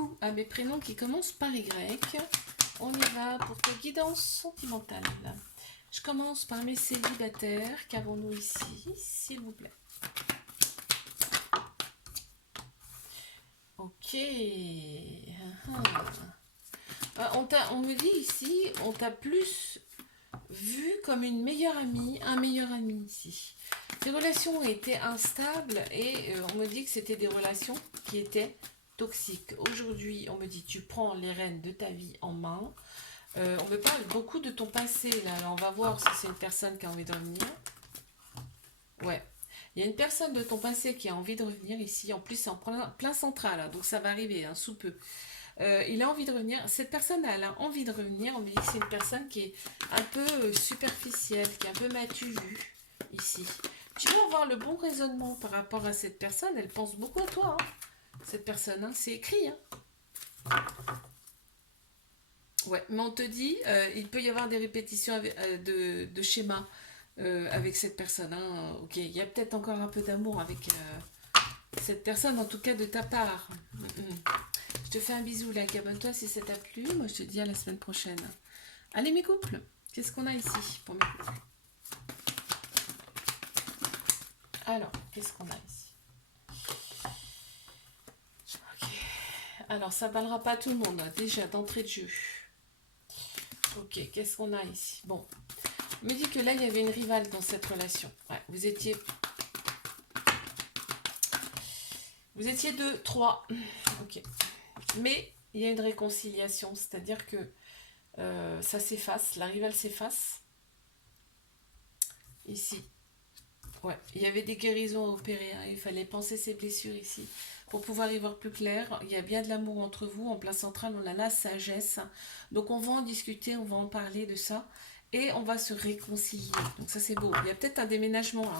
Coucou à mes prénoms qui commencent par Y. On y va pour ta guidance sentimentale. Je commence par mes célibataires. Qu'avons-nous ici, s'il vous plaît? Ok. On me dit ici, on t'a plus vu comme une meilleure amie, un meilleur ami ici. Tes relations étaient instables et on me dit que c'était des relations qui étaient toxiques. Aujourd'hui, on me dit tu prends les rênes de ta vie en main. On me parle beaucoup de ton passé là. Alors, on va voir si c'est une personne qui a envie de revenir. Ouais. Il y a une personne de ton passé qui a envie de revenir ici. En plus, c'est en plein central, hein, donc ça va arriver hein, sous peu. Il a envie de revenir. Cette personne, elle a envie de revenir. On me dit que c'est une personne qui est un peu superficielle, qui est un peu m'as-tu vu ici. Tu vas avoir le bon raisonnement par rapport à cette personne. Elle pense beaucoup à toi, hein, cette personne. Hein. C'est écrit. Hein. Ouais, mais on te dit, il peut y avoir des répétitions de schémas avec cette personne. Hein. Ok, il y a peut-être encore un peu d'amour avec cette personne, en tout cas de ta part. Je te fais un bisou, là. Abonne-toi si ça t'a plu. Moi, je te dis à la semaine prochaine. Allez, mes couples, qu'est-ce qu'on a ici pour mes couples? Alors, qu'est-ce qu'on a ici? Ok. Alors, ça ne ballera pas tout le monde, déjà, d'entrée de jeu. Ok, qu'est-ce qu'on a ici? Bon, on me dit que là, il y avait une rivale dans cette relation. Ouais, vous étiez 2, 3. Ok. Mais il y a une réconciliation, c'est-à-dire que ça s'efface, la rivale s'efface. Ici. Ouais, il y avait des guérisons à opérer, hein. Il fallait penser ses blessures ici. Pour pouvoir y voir plus clair, il y a bien de l'amour entre vous. En place central, on a la sagesse. Donc on va en discuter, on va en parler de ça. Et on va se réconcilier. Donc ça c'est beau. Il y a peut-être un déménagement hein,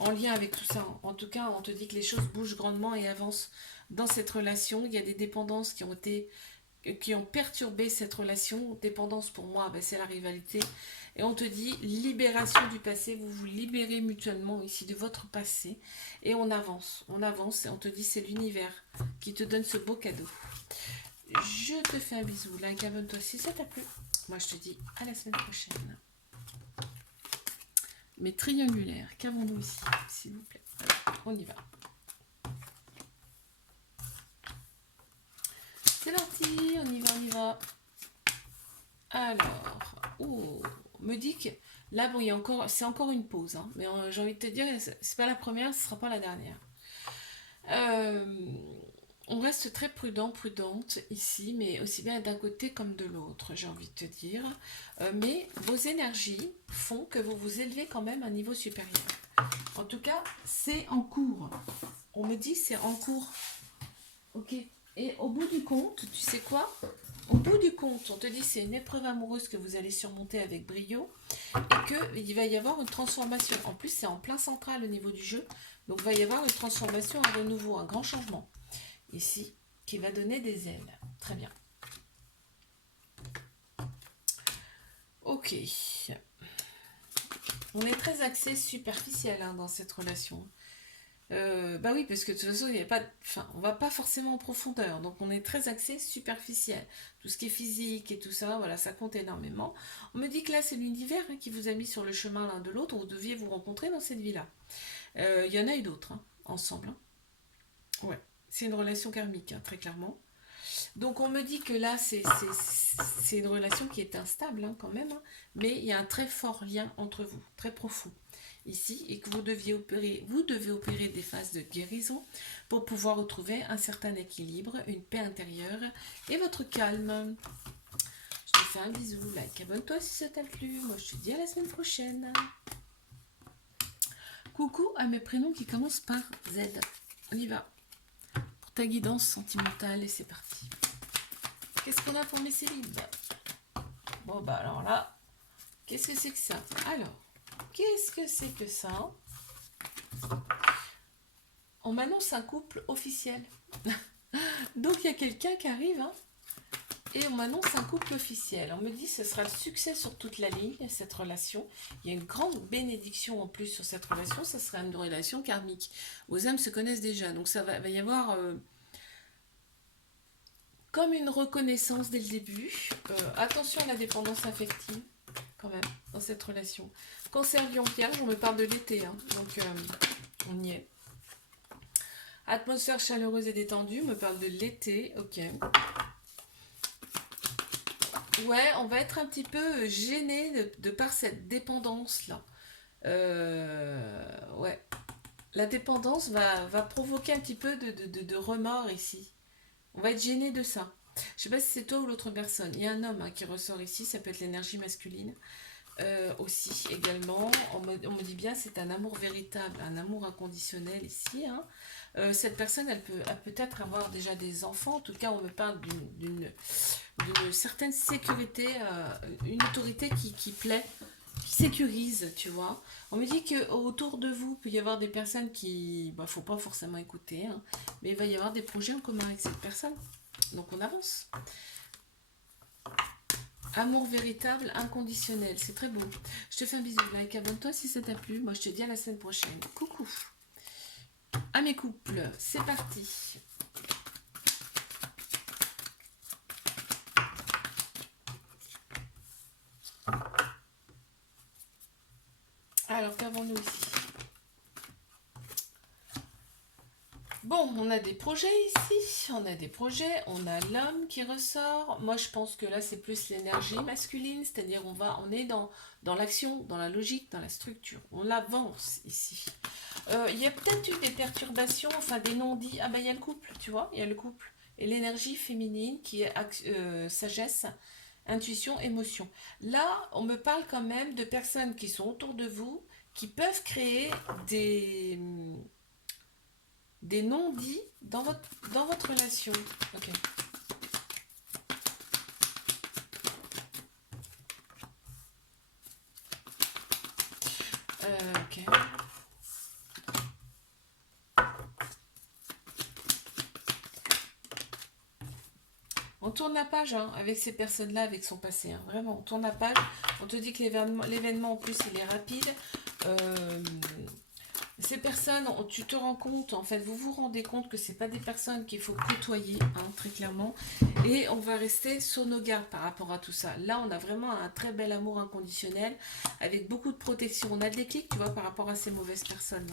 en lien avec tout ça. En tout cas, on te dit que les choses bougent grandement et avancent dans cette relation. Il y a des dépendances qui ont perturbé cette relation. Dépendance pour moi, ben, c'est la rivalité. Et on te dit libération du passé, vous vous libérez mutuellement ici de votre passé. Et on avance et on te dit c'est l'univers qui te donne ce beau cadeau. Je te fais un bisou, like, abonne-toi si ça t'a plu. Moi je te dis à la semaine prochaine. Mais triangulaire, qu'avons-nous ici, s'il vous plaît? Alors, on y va. C'est parti, on y va. Alors, on me dit que là, bon, c'est encore une pause, hein, mais j'ai envie de te dire, c'est pas la première, ce sera pas la dernière. On reste très prudente ici, mais aussi bien d'un côté comme de l'autre, j'ai envie de te dire. Mais vos énergies font que vous vous élevez quand même à un niveau supérieur. En tout cas, c'est en cours. On me dit c'est en cours. Ok. Et au bout du compte, tu sais quoi? Au bout du compte, on te dit c'est une épreuve amoureuse que vous allez surmonter avec brio et qu'il va y avoir une transformation. En plus, c'est en plein central au niveau du jeu. Donc, il va y avoir une transformation, un renouveau, un grand changement. Ici, qui va donner des ailes. Très bien. Ok. On est très axé superficiel hein, dans cette relation. Bah oui, parce que de toute façon, il y a pas, enfin, on va pas forcément en profondeur, donc on est très axé superficiel. Tout ce qui est physique et tout ça, voilà, ça compte énormément. On me dit que là, c'est l'univers hein, qui vous a mis sur le chemin l'un de l'autre, vous deviez vous rencontrer dans cette vie-là. Il y en a eu d'autres, hein, ensemble. Hein. Ouais, c'est une relation karmique, hein, très clairement. Donc on me dit que là, c'est une relation qui est instable hein, quand même, hein, mais il y a un très fort lien entre vous, très profond ici, et que vous devez opérer des phases de guérison pour pouvoir retrouver un certain équilibre, une paix intérieure et votre calme. Je te fais un bisou, like, abonne-toi si ça t'a plu. Moi je te dis à la semaine prochaine. Coucou à mes prénoms qui commencent par Z. On y va. Pour ta guidance sentimentale et c'est parti. Qu'est-ce qu'on a pour mes célibes? Bon bah alors là, qu'est-ce que c'est que ça? Alors, qu'est-ce que c'est que ça? On m'annonce un couple officiel. Donc il y a quelqu'un qui arrive hein, et on m'annonce un couple officiel. On me dit que ce sera le succès sur toute la ligne, cette relation. Il y a une grande bénédiction en plus sur cette relation. Ce sera une relation karmique. Vos âmes se connaissent déjà. Donc ça va y avoir... comme une reconnaissance dès le début. Attention à la dépendance affective, quand même, dans cette relation. Cancer, Lion, Vierge, on me parle de l'été, hein, donc on y est. Atmosphère chaleureuse et détendue, on me parle de l'été, ok. Ouais, on va être un petit peu gêné de par cette dépendance-là. Ouais, la dépendance va provoquer un petit peu de remords ici. On va être gêné de ça. Je sais pas si c'est toi ou l'autre personne. Il y a un homme, hein, qui ressort ici, ça peut être l'énergie masculine. Aussi, également, on me dit bien c'est un amour véritable, un amour inconditionnel ici, hein. Cette personne, elle peut peut-être avoir déjà des enfants. En tout cas, on me parle d'une certaine sécurité, une autorité qui plaît, qui sécurise, tu vois. On me dit que autour de vous, il peut y avoir des personnes qui... Bah, faut pas forcément écouter, hein, mais il va y avoir des projets en commun avec cette personne. Donc on avance. Amour véritable, inconditionnel, c'est très beau. Je te fais un bisou, like, abonne-toi si ça t'a plu. Moi, je te dis à la semaine prochaine. Coucou. À mes couples, c'est parti. Alors, qu'avons-nous ici? Bon, on a des projets ici, on a des projets, on a l'homme qui ressort. Moi, je pense que là, c'est plus l'énergie masculine, c'est-à-dire on est dans l'action, dans la logique, dans la structure. On avance ici. Il y a peut-être eu des perturbations, enfin des non-dits. Ah ben, il y a le couple, tu vois, il y a le couple. Et l'énergie féminine qui est sagesse, intuition, émotion. Là, on me parle quand même de personnes qui sont autour de vous, qui peuvent créer des non-dits dans votre relation. Ok. Ok. On tourne la page, hein, avec ces personnes-là, avec son passé, hein. Vraiment, on tourne la page. On te dit que l'événement en plus, il est rapide. Euh, Ces personnes, tu te rends compte, en fait, vous vous rendez compte que c'est pas des personnes qu'il faut côtoyer, hein, très clairement. Et on va rester sur nos gardes par rapport à tout ça. Là, on a vraiment un très bel amour inconditionnel, avec beaucoup de protection. On a le déclic, tu vois, par rapport à ces mauvaises personnes.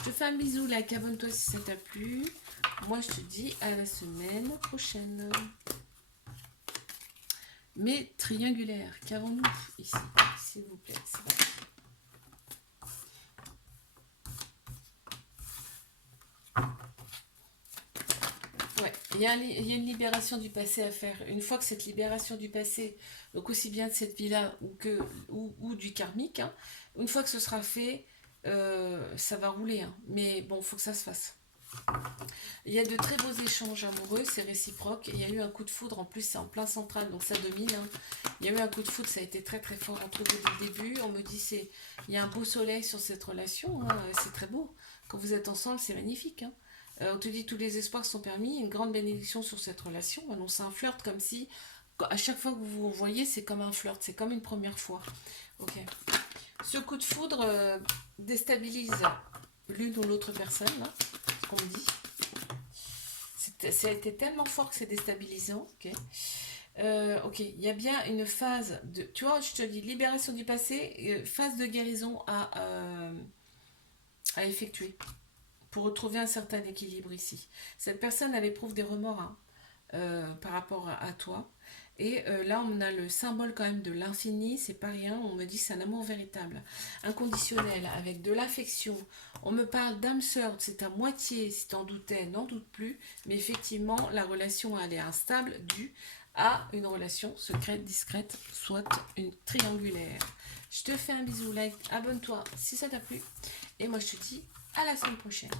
Je te fais un bisou, like, abonne-toi si ça t'a plu. Moi, je te dis à la semaine prochaine. Mais triangulaire, qu'avons-nous ici, s'il vous plaît, c'est bon. Ouais, il y a une libération du passé à faire. Une fois que cette libération du passé, donc aussi bien de cette vie-là ou du karmique, hein, une fois que ce sera fait, ça va rouler, hein. Mais bon, il faut que ça se fasse. Il y a de très beaux échanges amoureux, c'est réciproque. Il y a eu un coup de foudre, en plus c'est en plein central, donc ça domine, hein. Il y a eu un coup de foudre, ça a été très très fort entre vous dès le début. On me dit il y a un beau soleil sur cette relation, hein, c'est très beau. Quand vous êtes ensemble, c'est magnifique, hein. On te dit tous les espoirs sont permis, une grande bénédiction sur cette relation. Non, c'est un flirt comme si, à chaque fois que vous vous voyez, c'est comme un flirt, c'est comme une première fois. Ok. Ce coup de foudre déstabilise l'une ou l'autre personne, hein, ce qu'on me dit. Ça a été tellement fort que c'est déstabilisant. Ok. Ok, il y a bien une phase de... Tu vois, je te dis, libération du passé, phase de guérison à effectuer pour retrouver un certain équilibre ici. Cette personne, elle éprouve des remords, hein, par rapport à toi. Et là, on a le symbole quand même de l'infini, c'est pas rien. On me dit que c'est un amour véritable, inconditionnel, avec de l'affection. On me parle d'âme sœur, c'est à moitié, si t'en doutais, n'en doute plus. Mais effectivement, la relation, elle est instable due à une relation secrète, discrète, soit une triangulaire. Je te fais un bisou, like, abonne-toi si ça t'a plu. Et moi, je te dis à la semaine prochaine.